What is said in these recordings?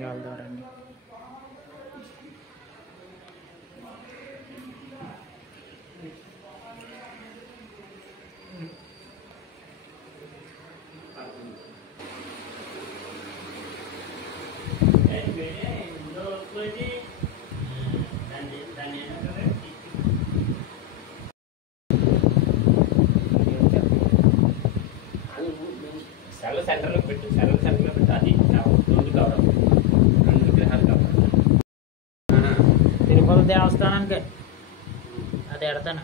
లింగాల ద్వారా అండి. సెల్ సెంటర్లో పెట్టు, సెల్ సెంటర్లో పెట్టు. అది రెండు కవరం, రెండు విగ్రహాలు కవరం. తిరుపతి దేవస్థానానికి అది ఎడతాను.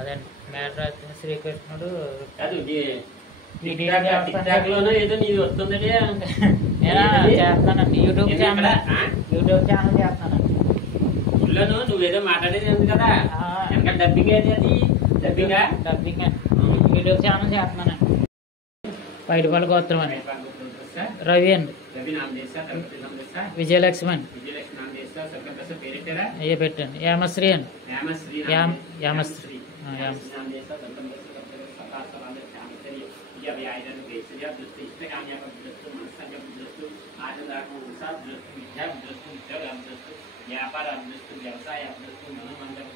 అదే మేడరాజు శ్రీకృష్ణుడు లోనో ఏదో నీది వస్తుందండి. నేను చేస్తానండి, యూట్యూబ్ ఛానల్ చేస్తానండి. ఊళ్ళోను నువ్వేదో మాట్లాడేది ఉంది కదా, వెనక డబ్బింగ్ ఏది? అది డబ్బింగ్ డబ్బింగ్ యూట్యూబ్ ఛానల్ చేస్తున్నానండి. బయటపల్లి గోత్రం అండి. రవి అండి. విజయలక్ష్మి అండి. అయ్యే పెట్టండి. యామశ్రీ అండి. యామశ్రీ వ్యాపార అభివృద్ధి, వ్యవసాయ అభివృద్ధి, మనోమండల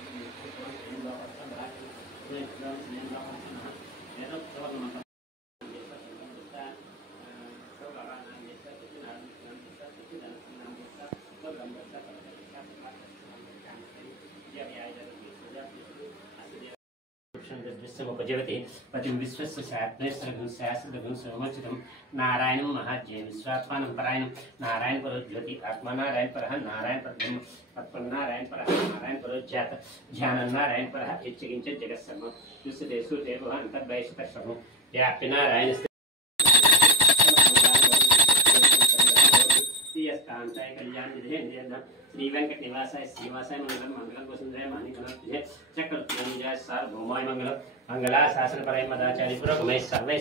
नारायण महाज्ञ विश्वात्मानं परायणं नारायण परो ज्योति आत्मा नारायण पर नारायण पर ब्रह्म आत्मा नारायण पर नारायण परो ज्ञात ज्ञान नारायण पर इच्छिंच जगत सर्व विश्वदेशु देव अंतर्वैश्व सर्व व्याप्ति नारायण कल्याण श्री वेंकट निवासाय श्रीवासाय मंगलम मंगलम वसुंधराय मानिकनाथ चक्र सार्वभौमाय मंगलम मंगला शासन पराय मदाचार्य पुरोगमय सर्वै